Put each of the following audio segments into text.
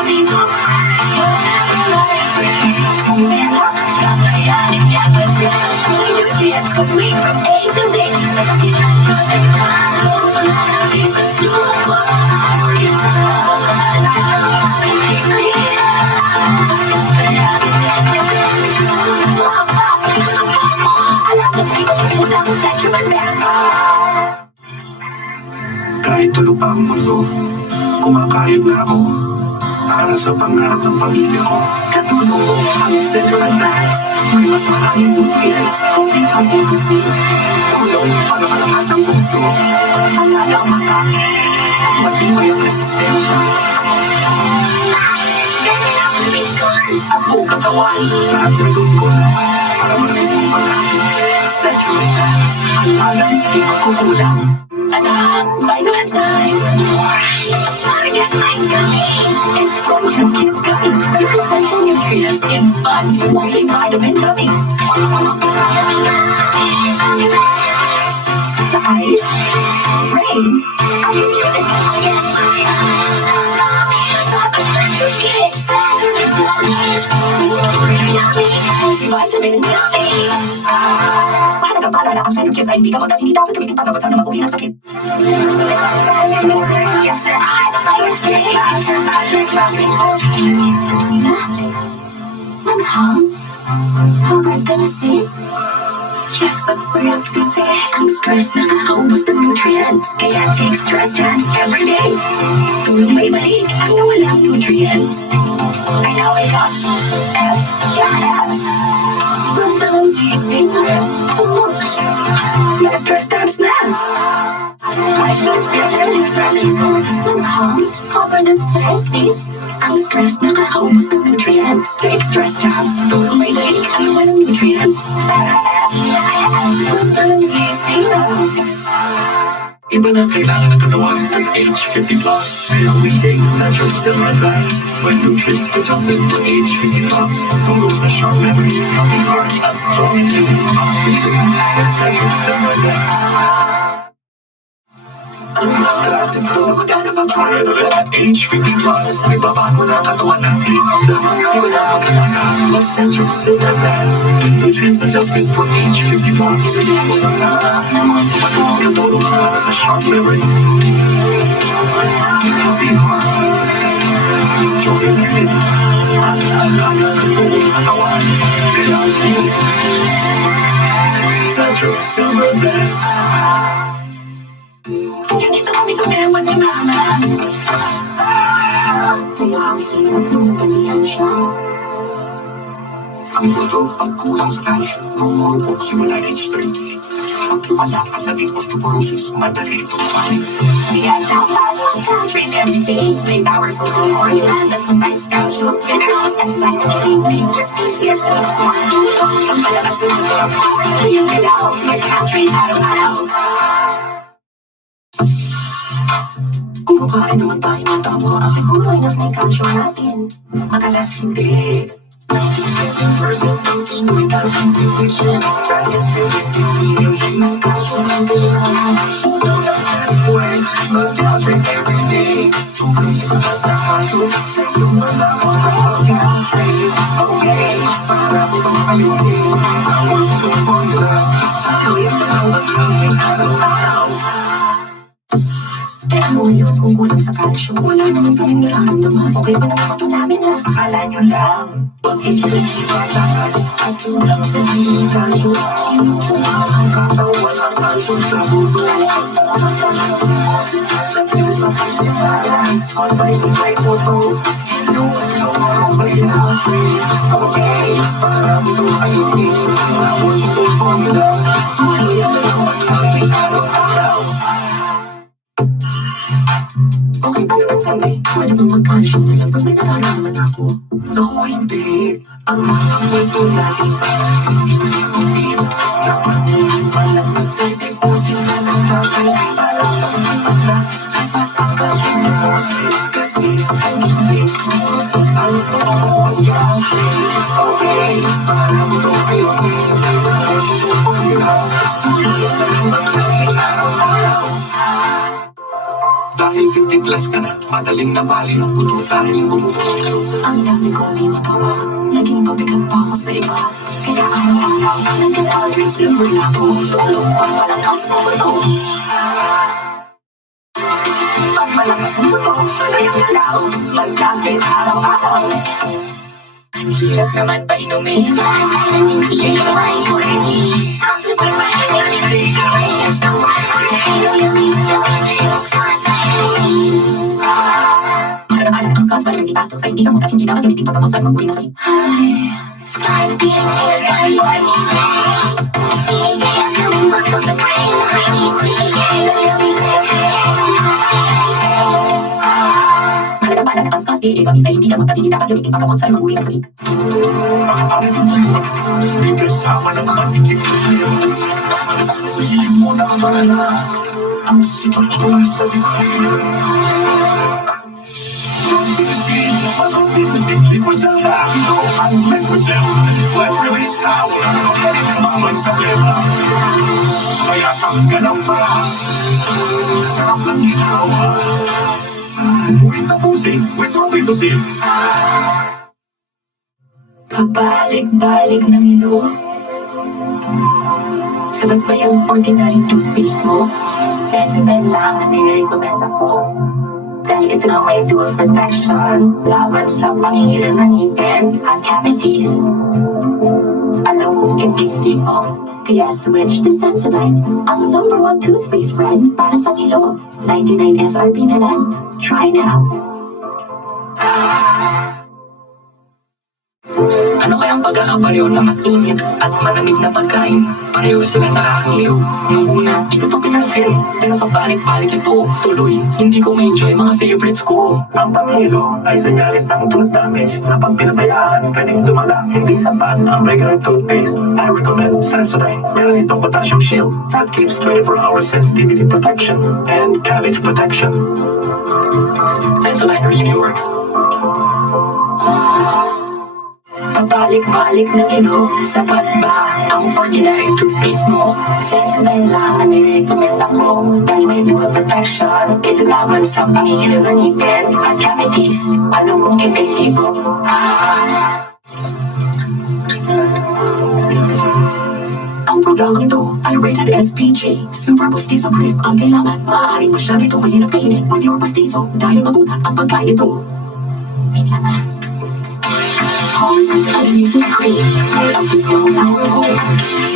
ako dito. Whatever life brings, moving on. Kakayanin niya kasi sure nutrients complete from A to Z. Sasakitan, protektado, pangarap di sa suko. Araw yun ako, panalo aking kikita. Kakayanin niya kasi sure ang papaluto mo. Alam na di ko muna kung Central Advance. Kahit tulog pa ang mundo, kumakayod na ako para sa pangarap ng pamilya ko. Katulong mo ang Central Advance. May mas maraming nutrients, complete from A to Z. Tulong para malakas ang puso, alaga ang mata, at matibay ang resistensya. At buong katawan, Lahat ng tungkol para maging mong pangako. Central Advance. Alagang di magkukulang. Vitamins time. Target my gummies. It's Central Kids Gummies. Your essential nutrients in fun multivitamin gummies. Sa eyes, brain, and immunity. Multivitamin gummies. Para na ang Central Kids ay hindi ka hindi dapat gamitin para ba't sana mag-uwi ng sakit. Yes, sir. Maghang? Hanggang ka na, sis? Stress at puyat kasi. Ang stress nakakaubos ng nutrients. Kaya take stress tabs every day. Tuwing may balik ang nawalang nutrients. I know we got F. Bandalang gising. Oops. May stress tabs na. I don't stress everything surrounding me. Maghang? Over ng stress, sis? Ang stress nakakaubos ng nutrients. Take stress tabs. Tuwing may balik ang nawalang nutrients. Bandalang gising. Iba na ang kailangan ng katawan at age 50 plus. Kaya we take Central Silver Advance when nutrients adjusted for age 50 plus. Tulong sa sharp memory, healthy heart, at strong immunity. Feeling with Central Silver Advance. Ang klaseng to, try it ulit at age 50 plus. May babago na ang katawan natin. Wala magkakala, mag Central Silver Advance. Nutrients adjusted for age 50 plus. Katulong para sa sharp memory. Healthy heart. Strong immunity. At alaga ng buong katawan. Kaya feel Central Silver Advance. Ganito kami tumemad ni mama. Kaya ang hirap nung nabalian siya. Ang mundo pagkulang sa calcium nung morupok simula age 30. Pag lumala at naging osteoporosis, madali itong mapanin. Kaya dapat mag-calcium every day. May powerful food formula that combines calcium, minerals, and vitamin D3 with easiest to absorb. Ang malakas na mundo, power to yung galaw. Mag-calcium araw-araw. Kung kakain naman tayo ng tama, siguro enough na yung calcium natin. Madalas hindi. 97% ng Pinoy calcium deficient. Kaya 70 million ng calcium ang kailangan. Unang lang sa report, mag-calcium every day. Tungkol sa pagkakasyon, sa iyong malaman mag-calcium. Okay, para mo bang ayunin? Tawag itong formula. Gawin mo lang mag-calcium araw-araw. Eh ano yun kung kulang sa calcium? Wala naman kaming nararamdaman. Okay ba naman ito namin ha? Akala nyo lang, pag-age na takas at kulang sa calcium. Kinukuha ang katawan ang calcium sa buto. Ang calcium deposit sa calcium balance. On by the type mo to, lose yung mga calcium. Okay, para mo itong ayunin. Tawag itong formula. Kaya mo lang mag-calcium araw-araw. Okay pa naman kami. Pwede mo mag-calcium na lang pag may nararamdaman ako. Naku, hindi. Ang mga mundo natin para sa sinusipin. Dapat hindi palang nagtitipusin na ng bakal. Para pag-ipat na sapat ang calcium deposit. Kasi ang hindi tulad ang totoo ang calcium. Okay, para mo itong ayunin. Tawag itong formula. Kaya na lang mag-calcium araw-araw. Dahil 50 plus ka na, madaling nabali ang puto dahil bumubuto. Ang dami kong di magawa, naging pabigat pa ako sa iba. Kaya araw-araw, nagka-Aldrin Silver na ako. Tulong ang malakas na buto. Pag malakas ang buto, tuloy ang galaw. Mag-Aldrin araw-araw. Ang hirap naman pa inumin. Mahalaga-halaga ang Scott's Vitamin C Pastel sa hindi gamot at hindi dapat gamitin pagkamasal ng uling na sakit. Science being here by morning now. DJ, I'm coming up from the brain. I need CJ, so you'll be the Mahalaga-halaga ang Scott's DJ kami sa hindi gamot at hindi dapat gamitin pagkamasal sa ng uling na sakit. Pag ang lumuwan, may kasama ng mga titik na tayo. Hindi mo na malala ang sipag ko sa dibdib. Binusin, binusin, liquid sa ito ang liquid gel. Flat release power, mamang sa pera. Kaya tanggal ang para, sarap ng ginawa. Huwag tapusin, huwag tapitusin. Pabalik-balik ng ilo. Sabat ba yung ordinary toothpaste mo? Sensitive lang ang nire-recommend ako. Dahil ito na may dual protection laban sa pangingilin ng ngipin at cavities. Alam kong epektibo. Kaya switch to Sensodyne, ang #1 toothpaste brand para sa ilo. 99 SRP na lang. Try now. Ano kayang pagkakapareho na mainit at malamig na pagkain? Pareho sila nakakangilo. Nung una, di ko to pinansin. Pero pabalik-balik ito, tuloy. Hindi ko ma-enjoy mga favorites ko. Ang pamilo ay senyalis ng tooth damage na pag pinabayaan, pwedeng lumala. Hindi sapat ang regular toothpaste. I recommend Sensodyne. Meron itong potassium shield that gives 24-hour sensitivity protection and cavity protection. Sensodyne really works. Pabalik-balik ng ilo. Sapat ba ang ordinary toothpaste mo? Sensitive lang ang nire-recommend ako. Dahil may dual protection. Ito laban sa pangingilin ng ngipin at cavities. Alam kong epektibo. Ang programang ito ay rated SPG. Super Bustizo Cream ang kailangan. Maaaring masyado itong mahirap kainin with your Bustizo dahil magunat ang pagkain ito. May naman. Adhesive cream made up with low power hold.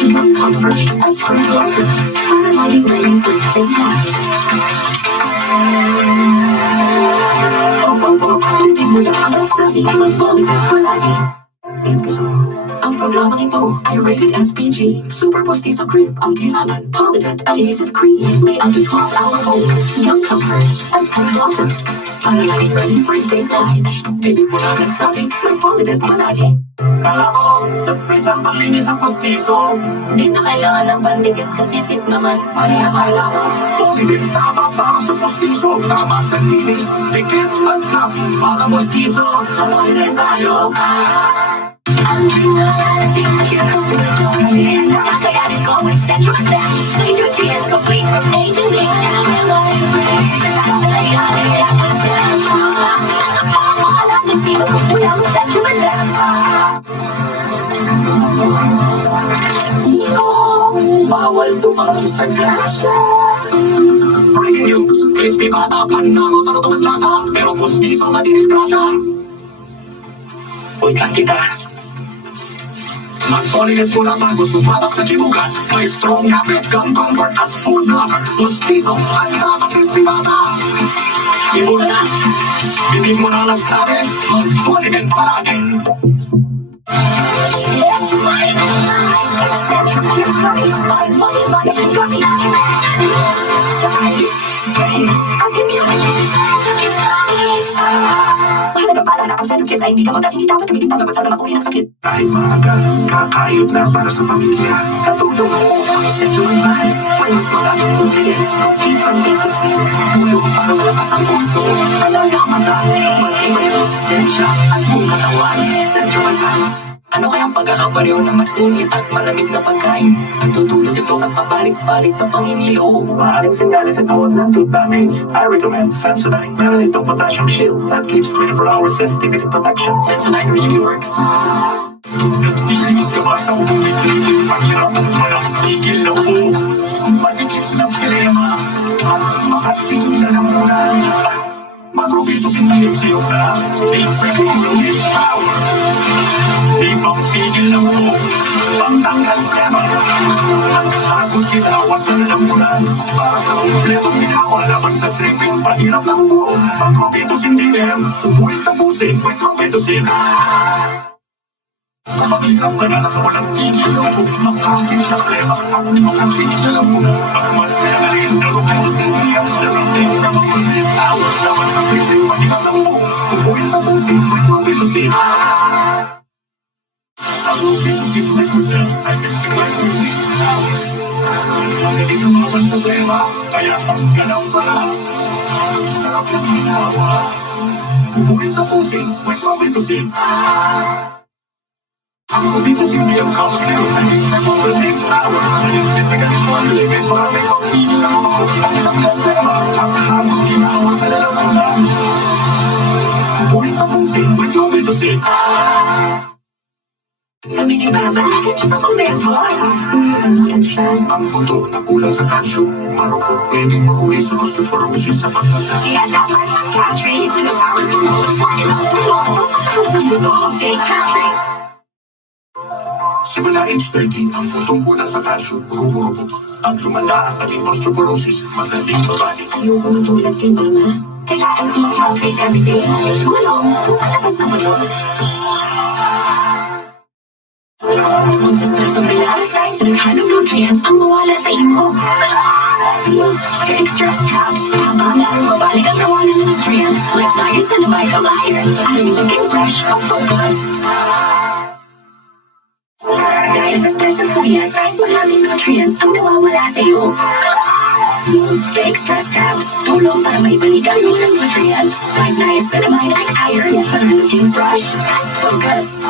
Young comfort and firm water. Para laging ready for takeout. Opo, tibig mo lang ang masabi. Mag-bolivar palagi. Ang programang ito ay rated SPG. Super Bustizo Cream ang kailangan. Polydent Adhesive Cream may up to 12-hour hold. Young comfort and firm water. Para laging ready for date night. Tibig mo lang nagsabi, mag-polydent palagi. Kala ko, toothpaste ang panlinis ang postiso. Hindi na kailangan ng pandikit kasi fit naman. Mali ang akala ko. Polydent tama para sa postiso. Tama sa linis, tikit at labi. Mga postiso, sa polydent tayo. I'm dreaming of things. Here comes the joy. Kakayanin ko with Central Steps. Clean nutrients complete from A to Z. And my life is kakayanin niya ang Central. Alam na di ba kung wala mo Central Steps? Bawal tumanggi sa grasya. Breaking news, crispy bata, panalo sa lutong at lasa. Pero postiso madidisgrasya. Wait lang kita. Mag-polydent ko na bago sumabak sa kibugan. May strong habit, gum comfort at food blocker. Postizo, handa sa crispy bata. Ibo na. Bibig mo na nagsabi, mag-polydent palagi. Let's ride the line. Central Kids Gummies by Multivitamin Gummies. Size, pain, and immunity. Central Kids Gummies. Mahalaga para na ang Central Kids ay hindi gamot at hindi dapat gamitin pagkamasal ng uling na sakit. Kahit maaga, kakayod na para sa pamilya. Katulong ang Central Advance. May mas maraming nutrients complete from A to Z. Tulong para malakas ang puso. Alaga ang mata. Maging may resistensya at buong katawan. Central Advance. Ano kayang pagkakapareho ng mainit at malamig na pagkain? Ang tutulog ito at pabalik-balik na panginilo. Maaaring senyales ito ng tooth damage. I recommend Sensodyne. Meron itong potassium shield that gives 24-hour sensitivity protection. Sensodyne really works. Nagtiis ka ba sa umitin? Pahirap ang walang tigil na ubo. Manikit ng kilema at makating na namunan. Magrobito sinayos sa'yo na executive power. Di pang pigil ng ubo, pangtanggal problema. At agod ginawa sa lamunan. Para sa kumpletong ginawa laban sa tripping pahirap ng ubo. Magrobito sindirem, ubu'y tapusin, with robitosin. Kapag hirap ka na sa walang tigil na ubo, makakit na problema at makatingin na lamunan. Ang mas pinagaling na robitosin, di ang surrounding sa mag-live power. Laban sa tripping pahirap ng ubo, ubu'y tapusin, with robitosin. Ang robitosin liquid gel ay may release power. Magaling lumaban sa problema, kaya ang ganaw para. Sarap yung ginawa, ubu'y tapusin, with robitosin. Ang robitosin di ang kapsil, ay sa mag-live power. Scientifically formulated para may pagpili ng mga ang problema at habang ginawa sa lalamunan. Ubu'y tapusin, with robitosin. Kami ni Baba, ito po tempo. Kasuyan siya. Ang buto na kulang sa calcium, marupok pwedeng mauwi sa osteoporosis sa pagtanda. Kaya dapat ang country with a powerful mode formula. Tulong po palakas ng buto. Take country. Simula age 13, ang butong kulang sa calcium, rumurupok. Ang lumala at naging osteoporosis, madaling babalik. Ayoko matulad kay Mama. Kaya I take country everyday. Tulong po palakas ng buto. Kung sa stress ang bilas, naghanap nutrients ang mawala sa imo. Take stress tabs, habang mabalik ang nawalan ng nutrients. Like niacinamide o iron, ano yung looking fresh o focused. Dahil sa stress ang kuya, maraming nutrients ang nawawala sa iyo. Take stress tabs, tulong para maibalik ang ng nutrients. Like niacinamide at iron, para looking fresh at focused.